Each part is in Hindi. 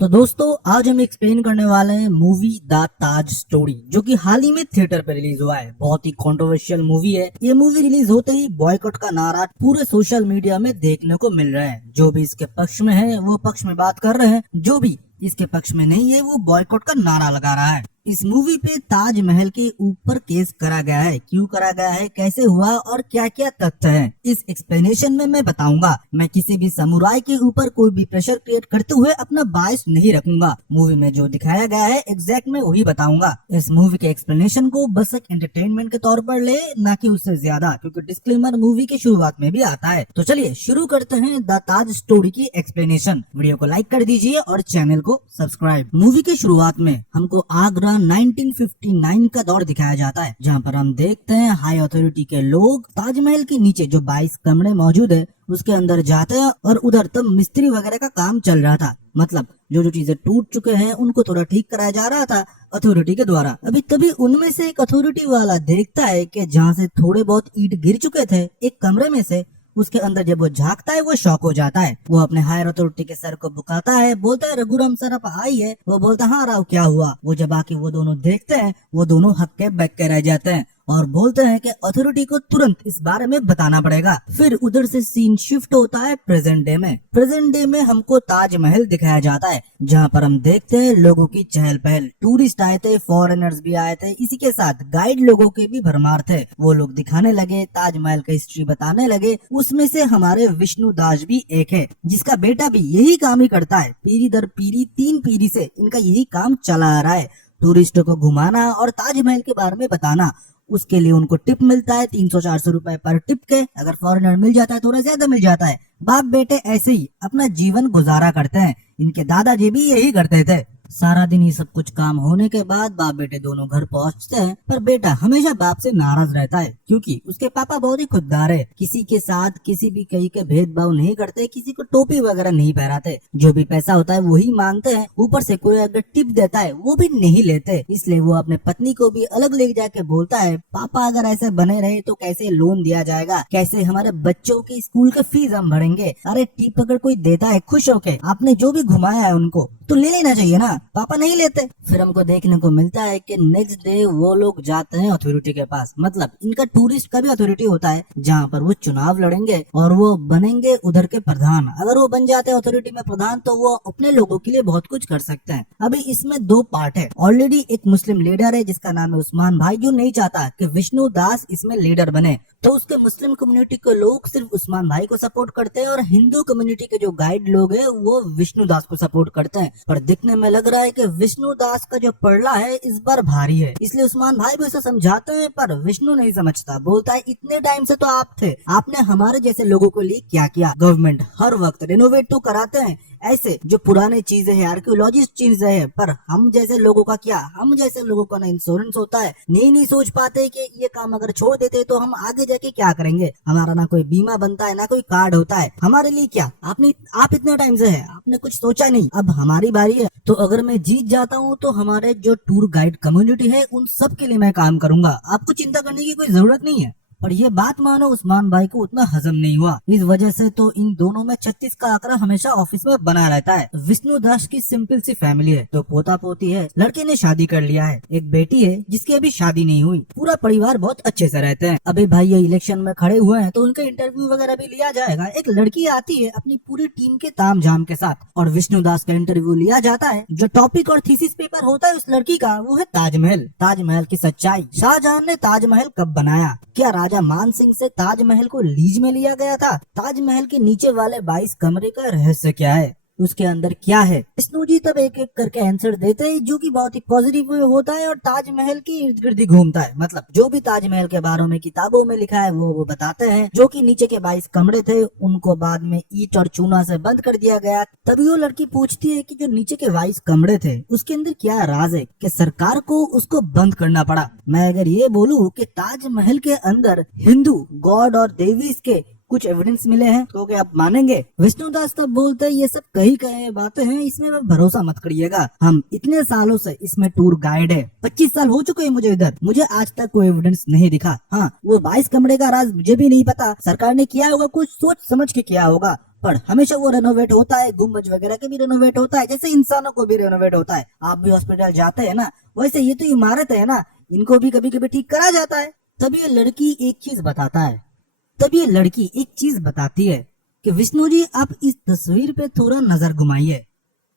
तो दोस्तों आज हम एक्सप्लेन करने वाले हैं मूवी द ताज स्टोरी, जो कि हाल ही में थिएटर पे रिलीज हुआ है। बहुत ही कंट्रोवर्शियल मूवी है। ये मूवी रिलीज होते ही बॉयकॉट का नारा पूरे सोशल मीडिया में देखने को मिल रहा है। जो भी इसके पक्ष में है वो पक्ष में बात कर रहे हैं, जो भी इसके पक्ष में नहीं है वो बॉयकॉट का नारा लगा रहा है। इस मूवी पे ताजमहल के ऊपर केस करा गया है। क्यों करा गया है, कैसे हुआ और क्या क्या तथ्य हैं, इस एक्सप्लेनेशन में मैं बताऊंगा। मैं किसी भी समुराय के ऊपर कोई भी प्रेशर क्रिएट करते हुए अपना बायस नहीं रखूंगा। मूवी में जो दिखाया गया है एग्जैक्ट में वही बताऊंगा। इस मूवी के एक्सप्लेनेशन को बस एक एंटरटेनमेंट के तौर पर ले, ना कि उससे ज्यादा, क्योंकि डिस्क्लेमर मूवी की शुरुआत में भी आता है। तो चलिए शुरू करते हैं द ताज स्टोरी की एक्सप्लेनेशन। वीडियो को लाइक कर दीजिए और चैनल को सब्सक्राइब। मूवी की शुरुआत में हमको आगरा 1959 का दौर दिखाया जाता है, जहां पर हम देखते हैं हाई अथॉरिटी के लोग ताजमहल के नीचे जो 22 कमरे मौजूद है उसके अंदर जाते हैं, और उधर तब मिस्त्री वगैरह का काम चल रहा था। मतलब जो चीजें टूट चुके हैं उनको थोड़ा ठीक कराया जा रहा था अथॉरिटी के द्वारा। अभी तभी उनमें से एक अथॉरिटी वाला देखता है कि जहाँ से थोड़े बहुत ईंट गिर चुके थे एक कमरे में से, उसके अंदर जब वो झांकता है वो शॉक हो जाता है। वो अपने हायर अथॉरिटी के सर को बुकाता है, बोलता है रघुराम सर आप आई है। वो बोलता है हाँ राव क्या हुआ। वो जब आके वो दोनों देखते हैं वो दोनों हक्के बक्के रह जाते हैं और बोलते हैं कि अथॉरिटी को तुरंत इस बारे में बताना पड़ेगा। फिर उधर से सीन शिफ्ट होता है प्रेजेंट डे में। प्रेजेंट डे में हमको ताजमहल दिखाया जाता है, जहाँ पर हम देखते हैं लोगों की चहल पहल। टूरिस्ट आए थे, फॉरेनर्स भी आए थे, इसी के साथ गाइड लोगों के भी भरमार थे। वो लोग दिखाने लगे, ताजमहल का हिस्ट्री बताने लगे। उसमें से हमारे विष्णु दास भी एक है, जिसका बेटा भी यही काम ही करता है। पीढ़ी दर पीढ़ी 3 पीढ़ी से इनका यही काम चला आ रहा है, टूरिस्टों को घुमाना और ताजमहल के बारे में बताना। उसके लिए उनको टिप मिलता है 300-400 रुपए पर टिप के। अगर फॉरेनर मिल जाता है थोड़ा ज्यादा मिल जाता है। बाप बेटे ऐसे ही अपना जीवन गुजारा करते हैं। इनके दादाजी भी यही करते थे। सारा दिन ये सब कुछ काम होने के बाद बाप बेटे दोनों घर पहुंचते हैं, पर बेटा हमेशा बाप से नाराज रहता है, क्योंकि उसके पापा बहुत ही खुददार है। किसी के साथ किसी भी कहीं के भेदभाव नहीं करते, किसी को टोपी वगैरह नहीं पहनाते। जो भी पैसा होता है वही मांगते हैं। ऊपर से कोई अगर टिप देता है वो भी नहीं लेते। इसलिए वो अपने पत्नी को भी अलग ले जाके बोलता है पापा अगर ऐसे बने रहे तो कैसे लोन दिया जाएगा, कैसे हमारे बच्चों की स्कूल के फीस हम भरेंगे। अरे टिप अगर कोई देता है खुश होके, आपने जो भी घुमाया है उनको तो ले लेना चाहिए ना, पापा नहीं लेते। फिर हमको देखने को मिलता है कि नेक्स्ट डे वो लोग जाते हैं अथॉरिटी के पास। मतलब इनका टूरिस्ट का भी अथॉरिटी होता है, जहाँ पर वो चुनाव लड़ेंगे और वो बनेंगे उधर के प्रधान। अगर वो बन जाते हैं अथॉरिटी में प्रधान तो वो अपने लोगों के लिए बहुत कुछ कर सकते हैं। अभी इसमें 2 पार्ट है। ऑलरेडी एक मुस्लिम लीडर है जिसका नाम है उस्मान भाई, जो नहीं चाहता कि विष्णु दास इसमें लीडर बने। तो उसके मुस्लिम कम्युनिटी के लोग सिर्फ उस्मान भाई को सपोर्ट करते हैं, और हिंदू कम्युनिटी के जो गाइड लोग हैं वो विष्णु दास को सपोर्ट करते हैं। पर दिखने में लग रहा है कि विष्णु दास का जो पड़ला है इस बार भारी है, इसलिए उस्मान भाई भी उसे समझाते हैं, पर विष्णु नहीं समझता। बोलता है इतने टाइम से तो आप थे, आपने हमारे जैसे लोगों के लिए क्या किया। गवर्नमेंट हर वक्त रिनोवेट तो कराते हैं ऐसे जो पुराने चीजें हैं, आर्कियोलॉजिस्ट चीजें हैं, पर हम जैसे लोगों का क्या, हम जैसे लोगों का ना इंश्योरेंस होता है, नहीं सोच पाते कि ये काम अगर छोड़ देते तो हम आगे जाके क्या करेंगे। हमारा ना कोई बीमा बनता है ना कोई कार्ड होता है, हमारे लिए क्या। आप इतने टाइम से है, आपने कुछ सोचा नहीं, अब हमारी बारी है। तो अगर मैं जीत जाता हूँ तो हमारे जो टूर गाइड कम्युनिटी है उन सब के लिए मैं काम करूंगा, आपको चिंता करने की कोई जरूरत नहीं है। पर ये बात मानो उस्मान भाई को उतना हजम नहीं हुआ। इस वजह से तो इन दोनों में 36 का आंकड़ा हमेशा ऑफिस में बना रहता है। विष्णु दास की सिंपल सी फैमिली है, तो पोता पोती है, लड़के ने शादी कर लिया है, एक बेटी है जिसकी अभी शादी नहीं हुई। पूरा परिवार बहुत अच्छे से रहते हैं। अभी भाई ये इलेक्शन में खड़े हुए हैं तो उनका इंटरव्यू वगैरह भी लिया जाएगा। एक लड़की आती है अपनी पूरी टीम के तामझाम के साथ, और विष्णु दास का इंटरव्यू लिया जाता है। जो टॉपिक और थीसिस पेपर होता है उस लड़की का वो है ताजमहल। ताजमहल की सच्चाई, शाहजहां ने ताजमहल कब बनाया, क्या राजा मान सिंह से ताजमहल को लीज में लिया गया था, ताजमहल के नीचे वाले 22 कमरे का रहस्य क्या है, उसके अंदर क्या है। विष्णु जी तब एक एक करके आंसर देते हैं, जो कि बहुत ही पॉजिटिव होता है और ताजमहल की इर्द गिर्द घूमता है। मतलब जो भी ताजमहल के बारे में किताबों में लिखा है वो बताते हैं। जो कि नीचे के 22 कमरे थे उनको बाद में ईंट और चूना से बंद कर दिया गया। तभी वो लड़की पूछती है कि जो नीचे के 22 कमरे थे उसके अंदर क्या राज है कि सरकार को उसको बंद करना पड़ा। मैं अगर ये बोलूँ कि ताजमहल के अंदर हिंदू गॉड और देवी के कुछ एविडेंस मिले हैं तो क्या आप मानेंगे। विष्णुदास तब बोलते हैं ये सब कही बातें हैं, इसमें मैं भरोसा मत करिएगा। हम इतने सालों से इसमें टूर गाइड है, 25 साल हो चुके हैं मुझे इधर, मुझे आज तक कोई एविडेंस नहीं दिखा। हाँ वो 22 कमरे का राज मुझे भी नहीं पता, सरकार ने किया होगा कुछ सोच समझ के किया होगा। पर हमेशा वो रेनोवेट होता है, गुम्बज वगैरह के भी रेनोवेट होता है, जैसे इंसानों को भी रेनोवेट होता है। आप भी हॉस्पिटल जाते हैं ना, वैसे ये तो इमारत है ना, इनको भी कभी कभी ठीक करा जाता है। तब ये लड़की एक चीज बताता है तब ये लड़की एक चीज बताती है कि विष्णु जी, आप इस तस्वीर पे थोड़ा नजर घुमाइए।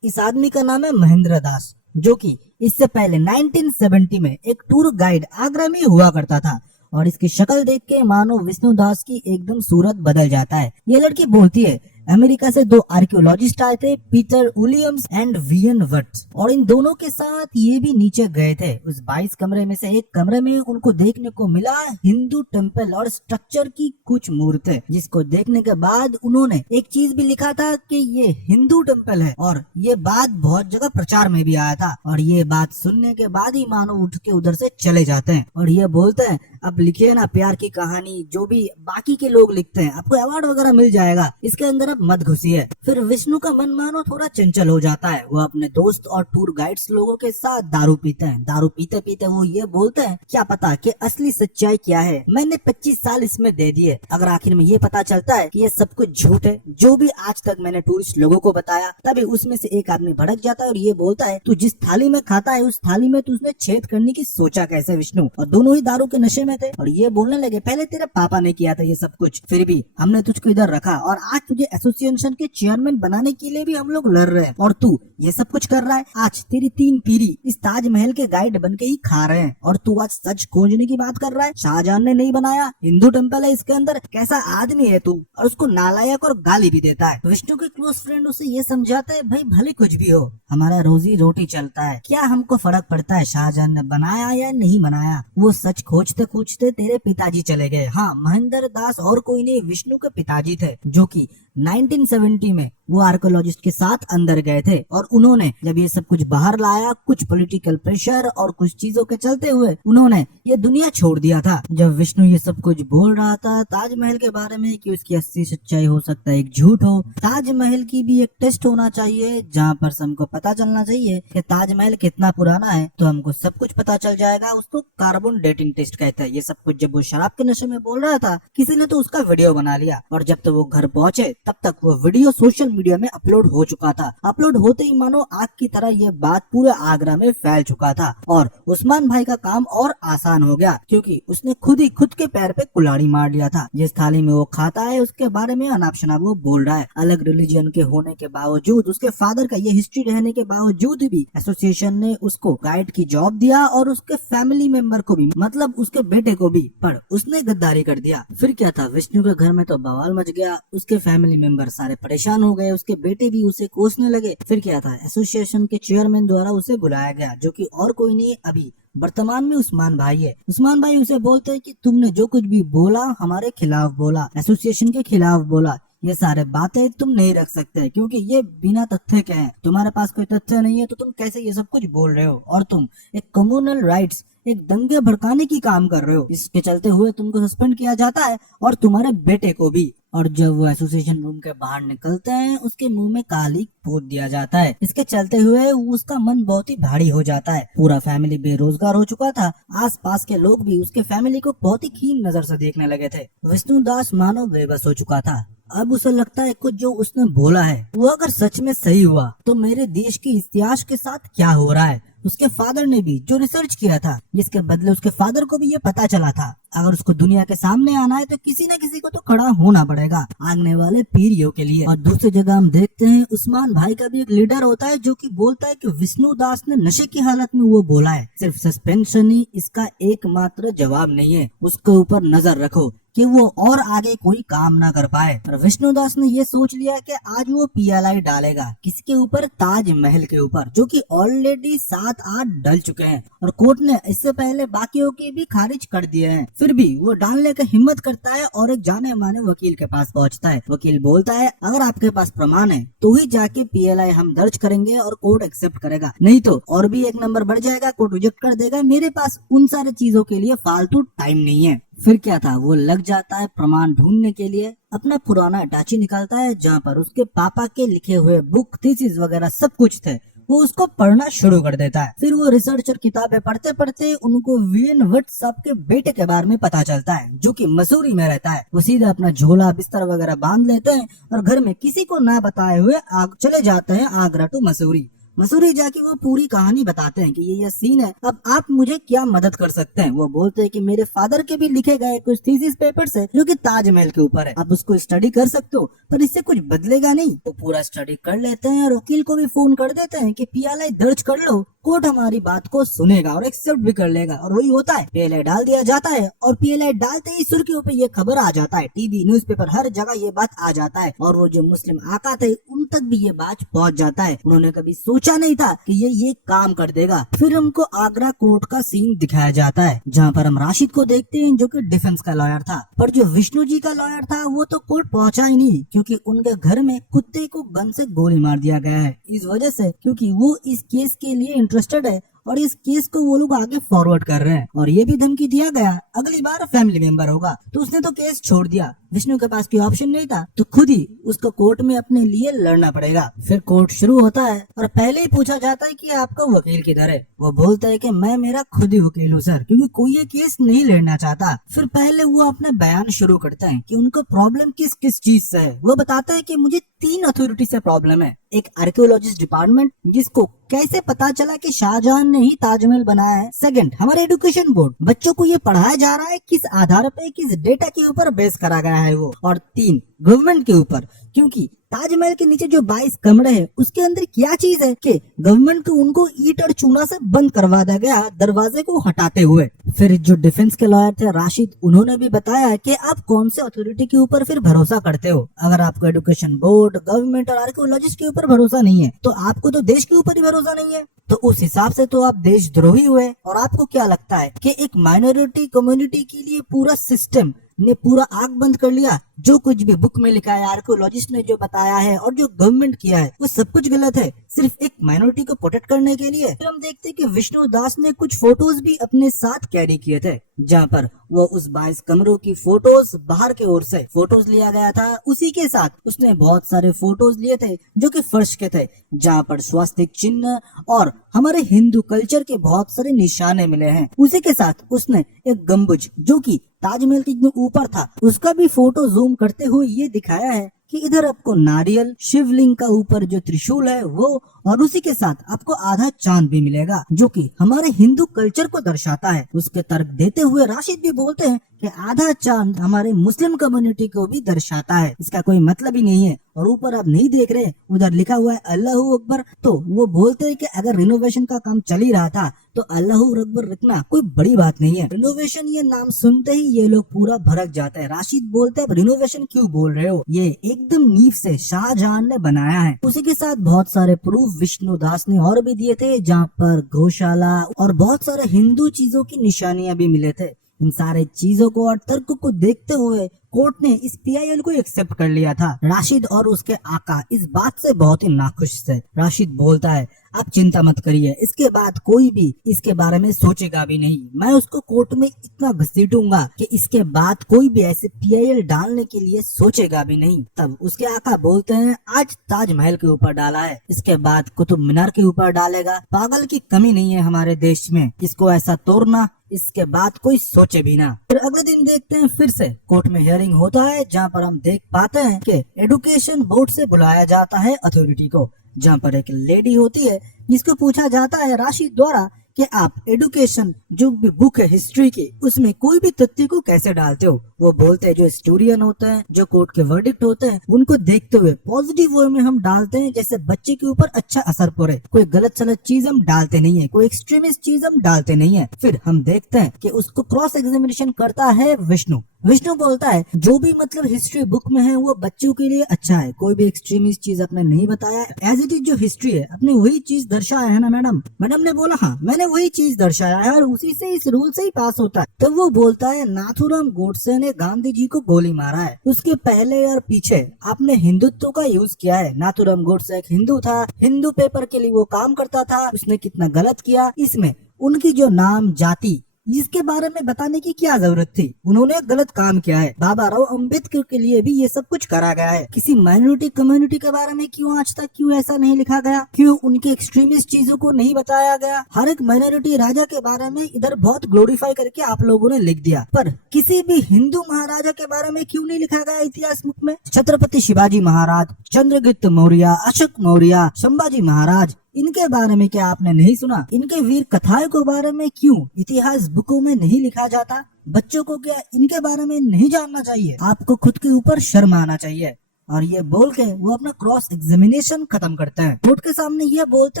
इस आदमी का नाम है महेंद्र दास, जो कि इससे पहले 1970 में एक टूर गाइड आगरा में हुआ करता था। और इसकी शक्ल देख के मानो विष्णु दास की एकदम सूरत बदल जाता है। ये लड़की बोलती है, अमेरिका से दो आर्कियोलॉजिस्ट आए थे, Peter Williams and vein what's, और इन दोनों के साथ ये भी नीचे गए थे। उस 22 कमरे में से एक कमरे में उनको देखने को मिला हिंदू टेम्पल और स्ट्रक्चर की कुछ मूर्तें, जिसको देखने के बाद उन्होंने एक चीज भी लिखा था कि ये हिंदू टेम्पल है। और ये बात बहुत जगह प्रचार में भी आया था। और ये बात सुनने के बाद ही मानो उठ के उधर से चले जाते हैं और ये बोलते हैं, अब लिखिए ना प्यार की कहानी, जो भी बाकी के लोग लिखते हैं, आपको अवार्ड वगैरह मिल जाएगा, इसके अंदर आप मत घुसिए। फिर विष्णु का मन मानो थोड़ा चंचल हो जाता है। वो अपने दोस्त और टूर गाइड्स लोगों के साथ दारू पीते हैं। दारू पीते पीते वो ये बोलते हैं, क्या पता कि असली सच्चाई क्या है, मैंने 25 साल इसमें दे दिए, अगर आखिर में ये पता चलता है कि ये सब कुछ झूठ है, जो भी आज तक मैंने टूरिस्ट लोगों को बताया। तभी उसमें से एक आदमी भड़क जाता है और ये बोलता है, तू जिस थाली में खाता है उस थाली में तुझने छेद करने की सोचा कैसे विष्णु? और दोनों ही दारू के नशे में थे और ये बोलने लगे, पहले तेरे पापा ने किया था ये सब कुछ, फिर भी हमने तुझको इधर रखा और आज तुझे एसोसिएशन के चेयरमैन बनाने के लिए भी हम लोग लड़ रहे हैं और तू ये सब कुछ कर रहा है। आज तेरी 3 पीढ़ी इस ताजमहल के गाइड बन के ही खा रहे हैं और तू आज सच खोजने की बात कर रहा है। शाहजहां ने नहीं बनाया, हिंदू टेम्पल है इसके अंदर, कैसा आदमी है तू? और उसको नालायक और गाली भी देता है। विष्णु के क्लोज फ्रेंड उसे ये समझाता है, भाई भले कुछ भी हो, हमारा रोजी रोटी चलता है, क्या हमको फर्क पड़ता है शाहजहां ने बनाया या नहीं बनाया? वो सच खोजते खोजते तेरे पिताजी चले गए। हाँ, महेंद्र दास और कोई नहीं, विष्णु के पिताजी थे, जो कि 1970 में वो आर्कियोलॉजिस्ट के साथ अंदर गए थे। और उन्होंने जब ये सब कुछ बाहर लाया, कुछ पॉलिटिकल प्रेशर और कुछ चीजों के चलते हुए उन्होंने ये दुनिया छोड़ दिया था। जब विष्णु ये सब कुछ बोल रहा था ताजमहल के बारे में कि उसकी असली सच्चाई हो सकता है एक झूठ हो, ताजमहल की भी एक टेस्ट होना चाहिए जहाँ पर हमको पता चलना चाहिए कि ताजमहल कितना पुराना है, तो हमको सब कुछ पता चल जाएगा। उसको कार्बन डेटिंग टेस्ट कहते हैं। ये सब कुछ जब वो शराब के नशे में बोल रहा था, किसी ने तो उसका वीडियो बना लिया और जब तक वो घर पहुंचे तब तक वो वीडियो सोशल मीडिया में अपलोड हो चुका था। अपलोड होते ही मानो आग की तरह ये बात पूरे आगरा में फैल चुका था और उस्मान भाई का काम और आसान हो गया, क्योंकि उसने खुद के पैर पे कुल्हाड़ी मार लिया था। जिस थाली में वो खाता है उसके बारे में अनाप शनाप वो बोल रहा है। अलग रिलीजन के होने के बावजूद, उसके फादर का ये हिस्ट्री रहने के बावजूद भी एसोसिएशन ने उसको गाइड की जॉब दिया और उसके फैमिली मेंबर को भी, मतलब उसके बेटे को भी, पर उसने गद्दारी कर दिया। फिर क्या था, विष्णु के घर में तो बवाल मच गया, उसके फैमिली मेंबर सारे परेशान हो गए, उसके बेटे भी उसे कोसने लगे। फिर क्या था, एसोसिएशन के चेयरमैन द्वारा उसे बुलाया गया, जो कि और कोई नहीं अभी वर्तमान में उस्मान भाई है। उस्मान भाई उसे बोलते हैं कि तुमने जो कुछ भी बोला हमारे खिलाफ बोला, एसोसिएशन के खिलाफ बोला, ये सारे बातें तुम नहीं रख सकते क्योंकि ये बिना तथ्य के हैं। तुम्हारे पास कोई तथ्य नहीं है तो तुम कैसे ये सब कुछ बोल रहे हो? और तुम एक कम्युनल राइट्स, एक दंगे भड़काने की काम कर रहे हो। इसके चलते हुए तुमको सस्पेंड किया जाता है और तुम्हारे बेटे को भी। और जब वो एसोसिएशन रूम के बाहर निकलते हैं उसके मुंह में काली पोत दिया जाता है। इसके चलते हुए उसका मन बहुत ही भारी हो जाता है। पूरा फैमिली बेरोजगार हो चुका था। आसपास के लोग भी उसके फैमिली को बहुत ही खीन नजर से देखने लगे थे। विष्णु दास मानो बेबस हो चुका था। अब उसे लगता है कुछ जो उसने बोला है वो अगर सच में सही हुआ तो मेरे देश के इतिहास के साथ क्या हो रहा है। उसके फादर ने भी जो रिसर्च किया था, जिसके बदले उसके फादर को भी ये पता चला था, अगर उसको दुनिया के सामने आना है तो किसी न किसी को तो खड़ा होना पड़ेगा आने वाले पीढ़ियों के लिए। और दूसरी जगह हम देखते हैं उस्मान भाई का भी एक लीडर होता है जो कि बोलता है कि विष्णु दास ने नशे की हालत में वो बोला है। सिर्फ सस्पेंशन ही इसका एकमात्र जवाब नहीं है, उसके ऊपर नजर रखो कि वो और आगे कोई काम ना कर पाए। और विष्णु दास ने ये सोच लिया कि आज वो PLI डालेगा किसके ऊपर, ताजमहल के ऊपर, जो कि ऑलरेडी 7-8 डल चुके हैं और कोर्ट ने इससे पहले बाकियों के भी खारिज कर दिए हैं। फिर भी वो डालने की हिम्मत करता है और एक जाने माने वकील के पास पहुंचता है। वकील बोलता है अगर आपके पास प्रमाण है तो ही जाके PLI हम दर्ज करेंगे और कोर्ट एक्सेप्ट करेगा, नहीं तो और भी एक नंबर बढ़ जाएगा, कोर्ट रिजेक्ट कर देगा। मेरे पास उन सारे चीजों के लिए फालतू टाइम नहीं है। फिर क्या था, वो लग जाता है प्रमाण ढूंढने के लिए। अपना पुराना अटैची निकालता है जहाँ पर उसके पापा के लिखे हुए बुक, थीसिस वगैरह सब कुछ थे। वो उसको पढ़ना शुरू कर देता है। फिर वो रिसर्चर किताबें पढ़ते पढ़ते उनको वीएन वट साहब के बेटे के बारे में पता चलता है, जो कि मसूरी में रहता है। वो सीधा अपना झोला बिस्तर वगैरह बांध लेते हैं और घर में किसी को ना बताए हुए चले जाते हैं आगरा टू मसूरी। मसूरी जाके वो पूरी कहानी बताते हैं कि ये सीन है, अब आप मुझे क्या मदद कर सकते हैं। वो बोलते हैं कि मेरे फादर के भी लिखे गए कुछ थीसिस पेपर्स है जो कि ताजमहल के ऊपर है, आप उसको स्टडी कर सकते हो, पर इससे कुछ बदलेगा नहीं। वो पूरा स्टडी कर लेते हैं और वकील को भी फोन कर देते हैं कि पीएलआई दर्ज कर लो, कोर्ट हमारी बात को सुनेगा और एक्सेप्ट भी कर लेगा। और वही होता है, पीएलआई डाल दिया जाता है और पीएलआई डालते ही सुर्खियों पे ये खबर आ जाता है, टीवी न्यूज़पेपर हर जगह ये बात आ जाता है। और वो जो मुस्लिम आका थे उन तक भी ये बात पहुंच जाता है। उन्होंने कभी सोचा नहीं था कि ये काम कर देगा। फिर हमको आगरा कोर्ट का सीन दिखाया जाता है, जहाँ पर हम राशिद को देखते हैं जो कि डिफेंस का लॉयर था। पर जो विष्णु जी का लॉयर था वो तो कोर्ट पहुंचा ही नहीं, क्योंकि उनके घर में कुत्ते को गन से गोली मार दिया गया है। इस वजह से क्योंकि वो इस केस के लिए इंटरेस्टेड है और इस केस को वो लोग आगे फॉरवर्ड कर रहे हैं। और ये भी धमकी दिया गया अगली बार फैमिली मेंबर होगा, तो उसने तो केस छोड़ दिया। विष्णु के पास कोई ऑप्शन नहीं था, तो खुद ही उसको कोर्ट में अपने लिए लड़ना पड़ेगा। फिर कोर्ट शुरू होता है और पहले ही पूछा जाता है कि आपका वकील किधर है। वो बोलता है कि मैं मेरा खुद ही वकील हूँ सर, क्योंकि कोई ये केस नहीं लड़ना चाहता। फिर पहले वो अपने बयान शुरू करते हैं कि उनको प्रॉब्लम किस किस चीज से है। वो बताता है कि मुझे 3 अथॉरिटी से प्रॉब्लम है। एक आर्कियोलॉजिस्ट डिपार्टमेंट, जिसको कैसे पता चला कि शाहजहां ने ही ताजमहल बनाया है। सेकंड, हमारे एजुकेशन बोर्ड, बच्चों को ये पढ़ाया जा रहा है किस आधार पे, किस डेटा के ऊपर बेस करा गया है वो। और 3, गवर्नमेंट के ऊपर, क्योंकि ताजमहल के नीचे जो 22 कमरे हैं उसके अंदर क्या चीज है कि गवर्नमेंट को उनको ईंट और चूना से बंद करवा दिया गया दरवाजे को हटाते हुए। फिर जो डिफेंस के लॉयर थे राशिद, उन्होंने भी बताया कि आप कौन से अथॉरिटी के ऊपर फिर भरोसा करते हो। अगर आपको एजुकेशन बोर्ड, गवर्नमेंट और आर्कियोलॉजिस्ट के ऊपर भरोसा नहीं है तो आपको तो देश के ऊपर ही भरोसा नहीं है, तो उस हिसाब से तो आप देशद्रोही हुए। और आपको क्या लगता है कि एक माइनॉरिटी कम्युनिटी के लिए पूरा सिस्टम ने पूरा आंख बंद कर लिया? जो कुछ भी बुक में लिखा है, आर्कियोलॉजिस्ट ने जो बताया है और जो गवर्नमेंट किया है, वो सब कुछ गलत है, सिर्फ एक माइनॉरिटी को प्रोटेक्ट करने के लिए। फिर हम देखते हैं कि विष्णु दास ने कुछ फोटोज भी अपने साथ कैरी किए थे, जहाँ पर वो उस 22 कमरों की फोटोज बाहर के ओर से फोटोज लिया गया था। उसी के साथ उसने बहुत सारे फोटोज लिए थे जो कि फर्श के थे, जहाँ पर स्वास्तिक चिन्ह और हमारे हिंदू कल्चर के बहुत सारे निशाने मिले हैं। उसी के साथ उसने एक गम्बुज जो कि ताजमहल के ऊपर था, उसका भी फोटो जूम करते हुए ये दिखाया है कि इधर आपको नारियल, शिवलिंग का ऊपर जो त्रिशूल है वो, और उसी के साथ आपको आधा चांद भी मिलेगा जो कि हमारे हिंदू कल्चर को दर्शाता है। उसके तर्क देते हुए राशिद भी बोलते हैं कि आधा चांद हमारे मुस्लिम कम्युनिटी को भी दर्शाता है, इसका कोई मतलब ही नहीं है। और ऊपर आप नहीं देख रहे, उधर लिखा हुआ है अल्लाहू अकबर। तो वो बोलते हैं कि अगर रिनोवेशन का काम चल ही रहा था तो अल्लाहू अकबर रखना कोई बड़ी बात नहीं है। रिनोवेशन ये नाम सुनते ही ये लोग पूरा भड़क जाते हैं। राशिद बोलते हैं रिनोवेशन क्यों बोल रहे हो, ये एकदम नींव से शाहजहां ने बनाया है। उसी के साथ बहुत सारे प्रूफ विष्णु दास ने और भी दिए थे, जहाँ पर गौशाला और बहुत सारे हिंदू चीजों की निशानियां भी मिले थे। इन सारे चीजों को और तर्क को देखते हुए कोर्ट ने इस पीआईएल को एक्सेप्ट कर लिया था। राशिद और उसके आका इस बात से बहुत ही नाखुश थे। राशिद बोलता है आप चिंता मत करिए, इसके बाद कोई भी इसके बारे में सोचेगा भी नहीं। मैं उसको कोर्ट में इतना घसीटूंगा कि इसके बाद कोई भी ऐसे पीआईएल डालने के लिए सोचेगा भी नहीं। तब उसके आका बोलते हैं आज ताजमहल के ऊपर डाला है, इसके बाद कुतुब मीनार के ऊपर डालेगा। पागल की कमी नहीं है हमारे देश में, इसको ऐसा तोड़ना, इसके बाद कोई सोचे भी ना। फिर अगले दिन देखते हैं फिर से कोर्ट में हियरिंग होता है, जहाँ पर हम देख पाते हैं कि एजुकेशन बोर्ड से बुलाया जाता है अथॉरिटी को, जहाँ पर एक लेडी होती है जिसको पूछा जाता है राशिद द्वारा कि आप एजुकेशन जो भी बुक है हिस्ट्री की, उसमें कोई भी तथ्य को कैसे डालते हो। वो बोलते हैं जो हिस्टोरियन होते हैं, जो कोर्ट के वर्डिक्ट होते हैं, उनको देखते हुए पॉजिटिव वे में हम डालते हैं, जैसे बच्चे के ऊपर अच्छा असर पड़े। कोई गलत सलत चीज हम डालते नहीं है, कोई एक्सट्रीमिस्ट चीज हम डालते नहीं है। फिर हम देखते हैं कि उसको क्रॉस एग्जामिनेशन करता है विष्णु। विष्णु बोलता है जो भी मतलब हिस्ट्री बुक में है वो बच्चों के लिए अच्छा है, कोई भी एक्सट्रीमिस्ट चीज आपने नहीं बताया, एज इट इज जो हिस्ट्री है आपने वही चीज दर्शाया है ना मैडम। मैडम ने बोला हाँ मैंने वही चीज दर्शाया है और उसी से इस रूल से ही पास होता है। तो वो बोलता है नाथूराम गोडसे ने गांधी जी को गोली मारा है, उसके पहले और पीछे आपने हिंदुत्व का यूज किया है। नाथूराम गोडसे एक हिंदू था, हिंदू पेपर के लिए वो काम करता था, उसने कितना गलत किया। इसमें उनकी जो नाम, जाति इसके बारे में बताने की क्या जरूरत थी? उन्होंने गलत काम किया है। बाबा राव अम्बेडकर के लिए भी ये सब कुछ करा गया है। किसी माइनॉरिटी कम्युनिटी के बारे में क्यों आज तक क्यों ऐसा नहीं लिखा गया? क्यों उनके एक्सट्रीमिस्ट चीजों को नहीं बताया गया? हर एक माइनॉरिटी राजा के बारे में इधर बहुत ग्लोरीफाई करके आप लोगों ने लिख दिया, पर किसी भी हिंदू महाराजा के बारे में क्यों नहीं लिखा गया इतिहास बुक में? छत्रपति शिवाजी महाराज, चंद्रगुप्त मौर्य, अशोक मौर्य, संभाजी महाराज, इनके बारे में क्या आपने नहीं सुना? इनके वीर कथाओं के बारे में क्यों इतिहास बुकों में नहीं लिखा जाता? बच्चों को क्या इनके बारे में नहीं जानना चाहिए? आपको खुद के ऊपर शर्म आना चाहिए। और ये बोल के वो अपना क्रॉस एग्जामिनेशन खत्म करते हैं। कोर्ट के सामने ये बोलते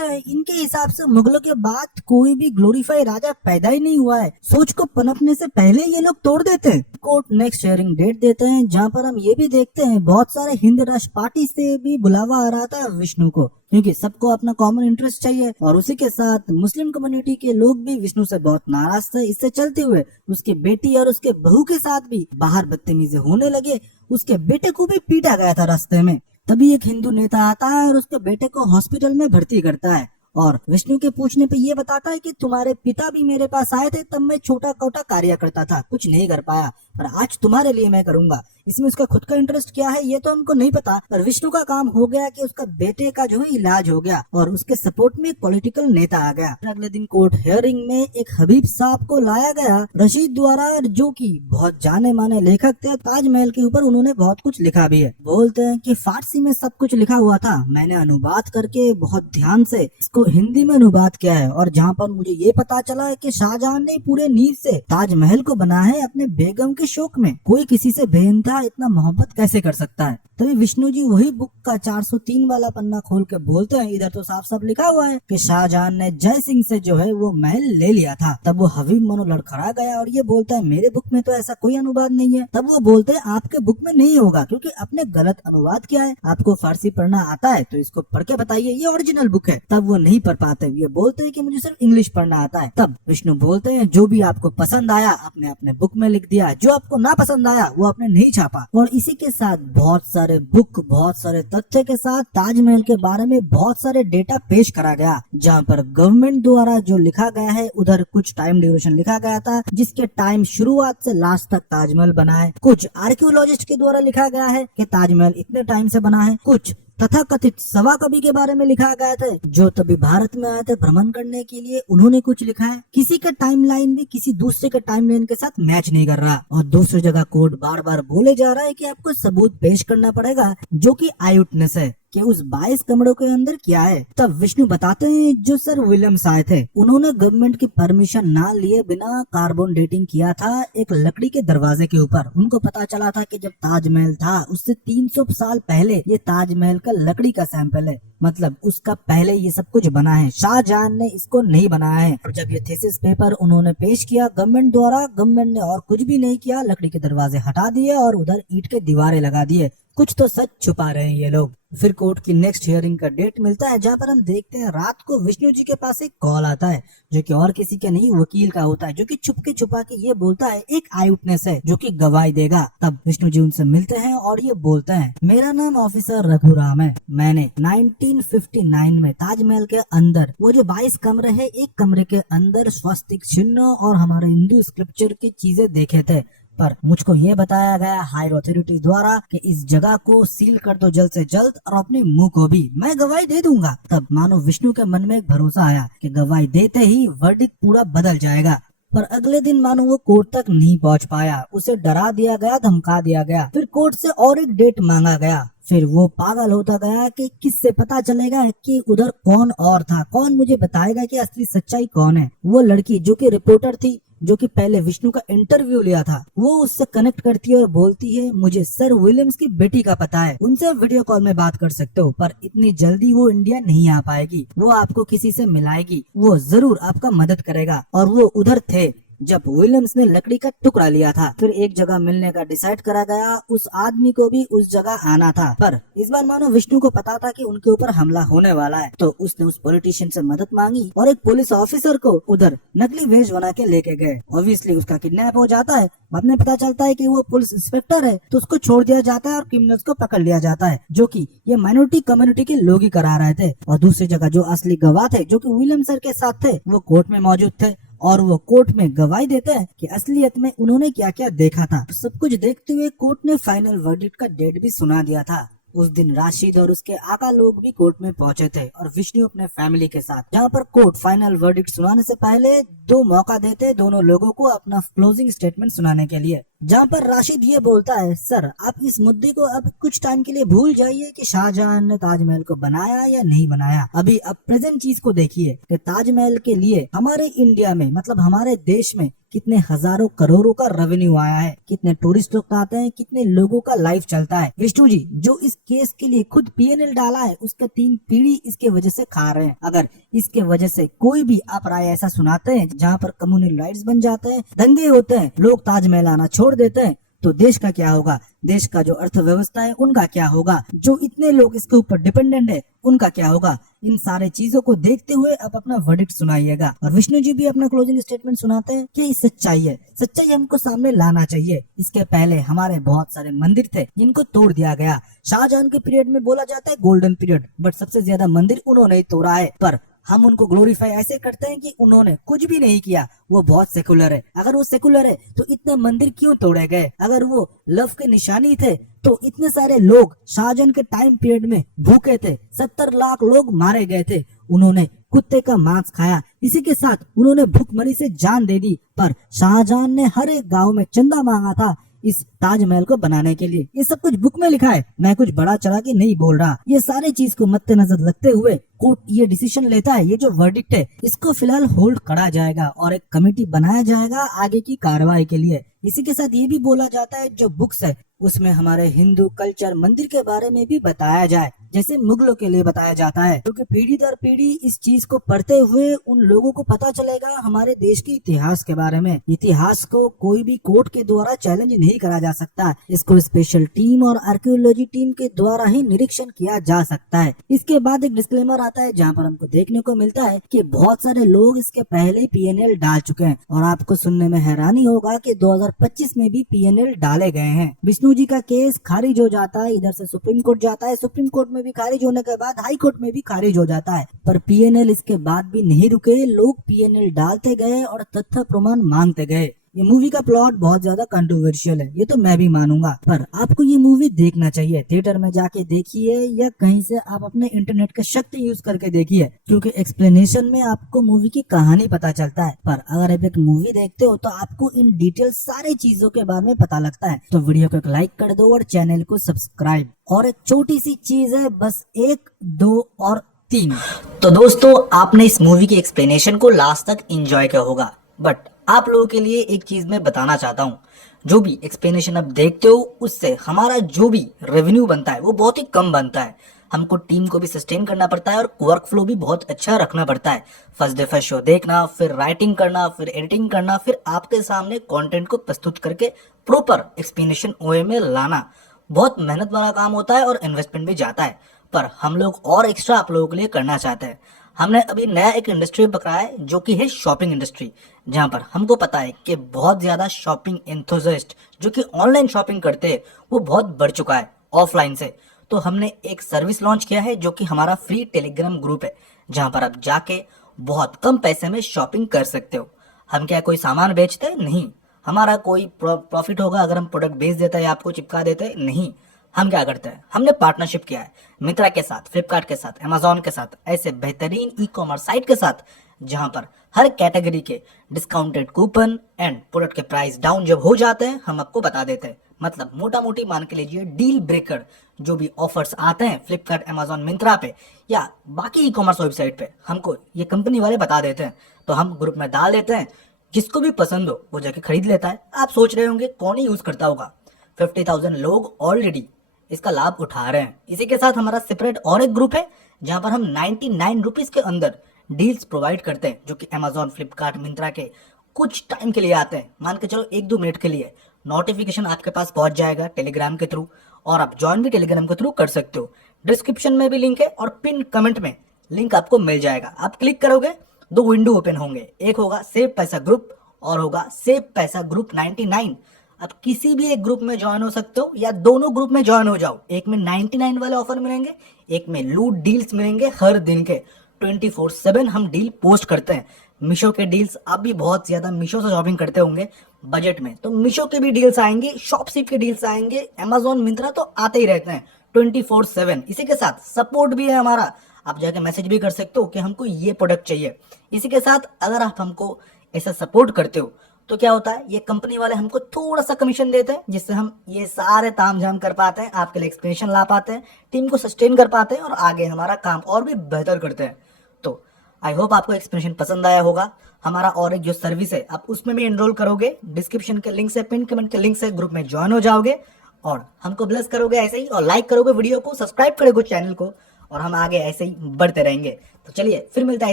हैं इनके हिसाब से मुगलों के बाद कोई भी ग्लोरीफाई राजा पैदा ही नहीं हुआ है। सोच को पनपने से पहले ये लोग तोड़ देते हैं। कोर्ट नेक्स्ट हियरिंग डेट देते हैं, जहाँ पर हम ये भी देखते हैं बहुत सारे हिंद राष्ट्र पार्टी से भी बुलावा आ रहा था विष्णु को, क्योंकि सबको अपना कॉमन इंटरेस्ट चाहिए। और उसी के साथ मुस्लिम कम्युनिटी के लोग भी विष्णु से बहुत नाराज थे। इससे चलते हुए उसके बेटी और उसके बहू के साथ भी बाहर बदतमीजी होने लगे। उसके बेटे को भी पीटा गया था रास्ते में। तभी एक हिंदू नेता आता है और उसके बेटे को हॉस्पिटल में भर्ती करता है और विष्णु के पूछने पे ये बताता है कि तुम्हारे पिता भी मेरे पास आए थे, तब मैं छोटा कोटा कार्य करता था, कुछ नहीं कर पाया, पर आज तुम्हारे लिए मैं करूंगा। इसमें उसका खुद का इंटरेस्ट क्या है ये तो हमको नहीं पता, पर विष्णु का काम हो गया कि उसका बेटे का जो है इलाज हो गया और उसके सपोर्ट में एक पॉलिटिकल नेता आ गया। अगले दिन कोर्ट हियरिंग में एक हबीब साहब को लाया गया रशीद द्वारा, जो कि बहुत जाने माने लेखक थे। ताजमहल के ऊपर उन्होंने बहुत कुछ लिखा भी है। बोलते हैं कि फारसी में सब कुछ लिखा हुआ था, मैंने अनुवाद करके बहुत ध्यान से इसको हिंदी में अनुवाद किया है। और जहाँ पर मुझे ये पता चला है कि शाहजहां ने पूरे नींव से ताजमहल को बनाया है अपने बेगम के शौक में। कोई किसी से बेइंतहा इतना मोहब्बत कैसे कर सकता है? तभी विष्णु जी वही बुक का 403 वाला पन्ना खोल के बोलते हैं, इधर तो साफ साफ लिखा हुआ है कि शाहजहां ने जय सिंह से जो है वो महल ले लिया था। तब वो हबीब मनो लड़खड़ा गया और ये बोलता है मेरे बुक में तो ऐसा कोई अनुवाद नहीं है। तब वो बोलते हैं आपके बुक में नहीं होगा क्योंकि आपने गलत अनुवाद किया है। आपको फारसी पढ़ना आता है तो इसको पढ़ के बताइए, ये ओरिजिनल बुक है। तब वो नहीं पढ़ पाते, ये बोलते हैं कि मुझे सिर्फ इंग्लिश पढ़ना आता है। तब विष्णु बोलते हैं जो भी आपको पसंद आया आपने अपने बुक में लिख दिया, जो आपको ना पसंद आया वो आपने नहीं छापा। और इसी के साथ बहुत सारे बुक, बहुत सारे तथ्य के साथ ताजमहल के बारे में बहुत सारे डेटा पेश करा गया, जहाँ पर गवर्नमेंट द्वारा जो लिखा गया है उधर कुछ टाइम ड्यूरेशन लिखा गया था, जिसके टाइम शुरुआत से लास्ट तक ताजमहल बना है। कुछ आर्कियोलॉजिस्ट के द्वारा लिखा गया है कि ताजमहल इतने टाइम से बना है। कुछ तथा कथित सवा कवि के बारे में लिखा गया था जो तभी भारत में आए थे भ्रमण करने के लिए, उन्होंने कुछ लिखा है। किसी का टाइमलाइन भी किसी दूसरे के टाइमलाइन के साथ मैच नहीं कर रहा। और दूसरी जगह कोर्ट बार बार बोले जा रहा है कि आपको सबूत पेश करना पड़ेगा जो कि आई विटनेस है कि उस 22 कमरों के अंदर क्या है। तब विष्णु बताते हैं जो सर विलियम्स आए थे उन्होंने गवर्नमेंट की परमिशन ना लिए बिना कार्बन डेटिंग किया था एक लकड़ी के दरवाजे के ऊपर। उनको पता चला था कि जब ताजमहल था उससे 300 साल पहले ये ताजमहल का लकड़ी का सैंपल है, मतलब उसका पहले ये सब कुछ बना है। शाहजहां ने इसको नहीं बनाया है। और जब ये थीसिस पेपर उन्होंने पेश किया गवर्नमेंट द्वारा, गवर्नमेंट ने और कुछ भी नहीं किया, लकड़ी के दरवाजे हटा दिए और उधर ईंट के दीवारें लगा दिए। कुछ तो सच छुपा रहे हैं ये लोग। फिर कोर्ट की नेक्स्ट हियरिंग का डेट मिलता है, जहाँ पर हम देखते हैं रात को विष्णु जी के पास एक कॉल आता है जो कि और किसी के नहीं वकील का होता है, जो कि छुपके छुपा के ये बोलता है एक आई विटनेस है जो कि गवाही देगा। तब विष्णु जी उनसे मिलते हैं और ये बोलते हैं मेरा नाम ऑफिसर रघुराम है, मैंने 1959 में ताजमहल के अंदर वो जो 22 कमरे है, एक कमरे के अंदर स्वस्तिक चिन्ह और हमारे हिंदू स्क्रिप्चर की चीजें देखे थे, पर मुझको ये बताया गया हायर अथॉरिटी द्वारा कि इस जगह को सील कर दो जल्द से जल्द और अपने मुंह को भी, मैं गवाही दे दूंगा। तब मानो विष्णु के मन में एक भरोसा आया कि गवाही देते ही वर्डिक्ट पूरा बदल जाएगा। पर अगले दिन मानो वो कोर्ट तक नहीं पहुंच पाया, उसे डरा दिया गया, धमका दिया गया। फिर कोर्ट से और एक डेट मांगा गया। फिर वो पागल होता गया कि किससे पता चलेगा कि उधर कौन और था, कौन मुझे बताएगा कि असली सच्चाई कौन है। वो लड़की जो कि रिपोर्टर थी, जो कि पहले विष्णु का इंटरव्यू लिया था, वो उससे कनेक्ट करती है और बोलती है मुझे सर विलियम्स की बेटी का पता है, उनसे वीडियो कॉल में बात कर सकते हो, पर इतनी जल्दी वो इंडिया नहीं आ पाएगी, वो आपको किसी से मिलाएगी, वो जरूर आपका मदद करेगा। और वो उधर थे जब विलियम्स ने लकड़ी का टुकड़ा लिया था। फिर एक जगह मिलने का डिसाइड करा गया, उस आदमी को भी उस जगह आना था। पर इस बार मानो विष्णु को पता था कि उनके ऊपर हमला होने वाला है, तो उसने उस पॉलिटिशियन से मदद मांगी और एक पुलिस ऑफिसर को उधर नकली वेश बना के लेके गए। ऑब्वियसली उसका किडनैप हो जाता है। बाद में पता चलता है कि वो पुलिस इंस्पेक्टर है, तो उसको छोड़ दिया जाता है और क्रिमिनल्स को पकड़ लिया जाता है, जो कि ये माइनॉरिटी कम्युनिटी के लोग ही करा रहे थे। और दूसरी जगह जो असली गवाह थे, जो कि विलियम सर के साथ थे, वो कोर्ट में मौजूद थे और वो कोर्ट में गवाही देते हैं कि असलियत में उन्होंने क्या क्या देखा था। सब कुछ देखते हुए कोर्ट ने फाइनल वर्डिक्ट का डेट भी सुना दिया था। उस दिन राशिद और उसके आका लोग भी कोर्ट में पहुंचे थे और विष्णु अपने फैमिली के साथ, जहां पर कोर्ट फाइनल वर्डिक्ट सुनाने से पहले दो मौका देते दोनों लोगों को अपना क्लोजिंग स्टेटमेंट सुनाने के लिए, जहां पर राशिद ये बोलता है, सर आप इस मुद्दे को अब कुछ टाइम के लिए भूल जाइए कि शाहजहां ने ताजमहल को बनाया या नहीं बनाया। अभी अब प्रेजेंट चीज को देखिए कि ताजमहल के लिए हमारे इंडिया में, मतलब हमारे देश में कितने हजारों करोड़ों का रेवेन्यू आया है, कितने टूरिस्ट लोग आते हैं, कितने लोगों का लाइफ चलता है। विष्णु जी जो इस केस के लिए खुद पीएनएल डाला है, उसके 3 पीढ़ी इसके वजह से खा रहे हैं। अगर इसके वजह से कोई भी आप राय ऐसा सुनाते हैं जहाँ पर कम्युनल राइट्स बन जाते हैं, दंगे होते हैं, लोग ताजमहल आना छोड़ देते हैं, तो देश का क्या होगा? देश का जो अर्थव्यवस्था है उनका क्या होगा? जो इतने लोग इसके ऊपर डिपेंडेंट है उनका क्या होगा? इन सारे चीजों को देखते हुए अब अपना वर्डिक्ट सुनाइएगा। और विष्णु जी भी अपना क्लोजिंग स्टेटमेंट सुनाते हैं कि ये सच्चाई है, सच्चाई हमको सामने लाना चाहिए। इसके पहले हमारे बहुत सारे मंदिर थे जिनको तोड़ दिया गया। शाहजहां के पीरियड में बोला जाता है गोल्डन पीरियड, बट सबसे ज्यादा मंदिर उन्होंने ही तोड़ा है। पर हम उनको ग्लोरीफाई ऐसे करते हैं कि उन्होंने कुछ भी नहीं किया, वो बहुत सेकुलर है। अगर वो सेकुलर है तो इतने मंदिर क्यों तोड़े गए? अगर वो लव के निशानी थे तो इतने सारे लोग शाहजहां के टाइम पीरियड में भूखे थे, 70 लाख लोग मारे गए थे, उन्होंने कुत्ते का मांस खाया, इसी के साथ उन्होंने भूखमरी से जान दे दी। पर शाहजहां ने हर एक गांव में चंदा मांगा था इस ताजमहल को बनाने के लिए। ये सब कुछ बुक में लिखा है, मैं कुछ बड़ा चढ़ा के नहीं बोल रहा। ये सारे चीज को मद्देनजर रखते हुए कोर्ट ये डिसीजन लेता है। ये जो वर्डिक्ट है इसको फिलहाल होल्ड करा जाएगा और एक कमेटी बनाया जाएगा आगे की कार्रवाई के लिए। इसी के साथ ये भी बोला जाता है जो बुक्स है उसमें हमारे हिंदू कल्चर मंदिर के बारे में भी बताया जाए, जैसे मुगलों के लिए बताया जाता है, क्योंकि पीढ़ी दर पीढ़ी इस चीज को पढ़ते हुए उन लोगों को पता चलेगा हमारे देश के इतिहास के बारे में। इतिहास को कोई भी कोर्ट के द्वारा चैलेंज नहीं करा जा सकता, इसको स्पेशल टीम और आर्कियोलॉजी टीम के द्वारा ही निरीक्षण किया जा सकता है। इसके बाद एक डिस्क्लेमर आता है जहाँ पर हमको देखने को मिलता है कि बहुत सारे लोग इसके पहले पीएनएल डाल चुके हैं और आपको सुनने में हैरानी होगा कि 2025 में भी पीएनएल डाले गए हैं। विष्णु जी का केस खारिज हो जाता है, इधर से सुप्रीम कोर्ट जाता है, सुप्रीम कोर्ट में भी खारिज होने के बाद हाई कोर्ट में भी खारिज हो जाता है, पर पीएनएल इसके बाद भी नहीं रुके। लोग पीएनएल डालते गए और तथ्य प्रमाण मांगते गए। ये मूवी का प्लॉट बहुत ज्यादा कंट्रोवर्शियल है, ये तो मैं भी मानूंगा, पर आपको ये मूवी देखना चाहिए। थिएटर में जाके देखिए या कहीं से आप अपने इंटरनेट का शक्ति यूज करके देखिए, क्योंकि एक्सप्लेनेशन में आपको मूवी की कहानी पता चलता है। पर अगर आप एक मूवी देखते हो तो आपको इन डिटेल सारी चीजों के बारे में पता लगता है। तो वीडियो को एक लाइक कर दो और चैनल को सब्सक्राइब। और एक छोटी सी चीज है, बस 1, 2 और 3। तो दोस्तों आपने इस मूवी की एक्सप्लेनेशन को लास्ट तक एंजॉय किया होगा, बट आप लोगों के लिए एक चीज मैं बताना चाहता हूँ। जो भी एक्सप्लेनेशन आप देखते हो उससे हमारा जो भी रेवेन्यू बनता है वो बहुत ही कम बनता है। हमको टीम को भी सस्टेन करना पड़ता है और वर्क फ्लो भी बहुत अच्छा रखना पड़ता है। फर्स्ट डे फर्स्ट शो देखना, फिर राइटिंग करना, फिर एडिटिंग करना, फिर आपके सामने कंटेंट को प्रस्तुत करके प्रॉपर एक्सप्लेनेशन ओए में लाना, बहुत मेहनत वाला काम होता है और इन्वेस्टमेंट भी जाता है। पर हम लोग और एक्स्ट्रा आप लोगों के लिए करना चाहते हैं। हमने अभी नया एक इंडस्ट्री पकड़ा है जो कि है शॉपिंग इंडस्ट्री, जहां पर हमको पता है कि बहुत ज्यादा शॉपिंग एंथुसियास्ट जो कि ऑनलाइन शॉपिंग करते हैं वो बहुत बढ़ चुका है ऑफलाइन से। तो हमने एक सर्विस लॉन्च किया है जो कि हमारा फ्री टेलीग्राम ग्रुप है, जहां पर आप जाके बहुत कम पैसे में शॉपिंग कर सकते हो। हम क्या कोई सामान बेचते हैं? नहीं। हमारा कोई प्रॉफिट होगा अगर हम प्रोडक्ट बेच देते हैं या आपको चिपका देते हैं? नहीं। हम क्या करते हैं, हमने पार्टनरशिप किया है मित्रा के साथ, फ्लिपकार्ट के साथ, अमेजोन के साथ, ऐसे बेहतरीन ई कॉमर्स साइट के साथ, जहां पर हर कैटेगरी के डिस्काउंटेड कूपन एंड प्रोडक्ट के प्राइस डाउन जब हो जाते हैं हम आपको बता देते हैं। मतलब मोटा मोटी मान के लीजिए डील ब्रेकर जो भी ऑफर्स आते हैं फ्लिपकार्ट, अमेजोन, मिंत्रा पे या बाकी ई कॉमर्स वेबसाइट पे, हमको ये कंपनी वाले बता देते हैं। तो हम ग्रुप में डाल देते हैं, जिसको भी पसंद हो वो जाके खरीद लेता है। आप सोच रहे होंगे कौन ही यूज करता होगा? 50,000 लोग ऑलरेडी इसका लाभ उठा रहे हैं। इसी के साथ हमारा सेपरेट और एक ग्रुप है जहां पर हम 99 रुपीज के अंदर डील्स प्रोवाइड करते हैं, जो कि अमेजोन, फ्लिपकार्ट, मिंत्रा के कुछ टाइम के लिए आते हैं। मान के चलो 1-2 मिनट के लिए नोटिफिकेशन आपके पास पहुंच जाएगा टेलीग्राम के थ्रू, और आप ज्वाइन भी टेलीग्राम के थ्रू कर सकते हो। डिस्क्रिप्शन में भी लिंक है और पिन कमेंट में लिंक आपको मिल जाएगा। आप क्लिक करोगे 2 विंडो ओपन होंगे, एक होगा सेव पैसा ग्रुप और होगा सेव पैसा ग्रुप 99। आप किसी भी एक ग्रुप में ज्वाइन हो सकते हो या दोनों ग्रुप में ज्वाइन हो जाओ। एक में 99 वाले ऑफर मिलेंगे, एक में लूट डील्स मिलेंगे हर दिन के 24/7 हम डील पोस्ट करते हैं। मीशो के डील्स, आप भी बहुत ज्यादा मीशो से शॉपिंग करते होंगे बजट में, तो मीशो के भी डील्स आएंगे, शॉपसीप के डील्स आएंगे, अमेजोन मिंत्रा तो आते ही रहते हैं 24/7। इसी के साथ सपोर्ट भी है हमारा, आप जाके मैसेज भी कर सकते हो कि हमको ये प्रोडक्ट चाहिए। इसी के साथ अगर आप हमको ऐसा सपोर्ट करते हो तो क्या होता है, ये कंपनी वाले हमको थोड़ा सा कमीशन देते हैं, जिससे हम ये सारे तामझाम कर पाते हैं, आपके लिए एक्सपेंशन ला पाते हैं, टीम को सस्टेन कर पाते हैं और आगे हमारा काम और भी बेहतर करते हैं। तो आई होप आपको एक्सप्लेनेशन पसंद आया होगा। हमारा और एक जो सर्विस है आप उसमें भी एनरोल करोगे, डिस्क्रिप्शन के लिंक से, पिन कमेंट के लिंक से ग्रुप में ज्वाइन हो जाओगे और हमको ब्लेस करोगे ऐसे ही, और लाइक करोगे वीडियो को, सब्सक्राइब करोगे चैनल को, और हम आगे ऐसे ही बढ़ते रहेंगे। तो चलिए फिर मिलता है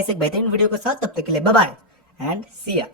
ऐसे एक बेहतरीन वीडियो के साथ, तब तक के लिए बाय बाय एंड सी या।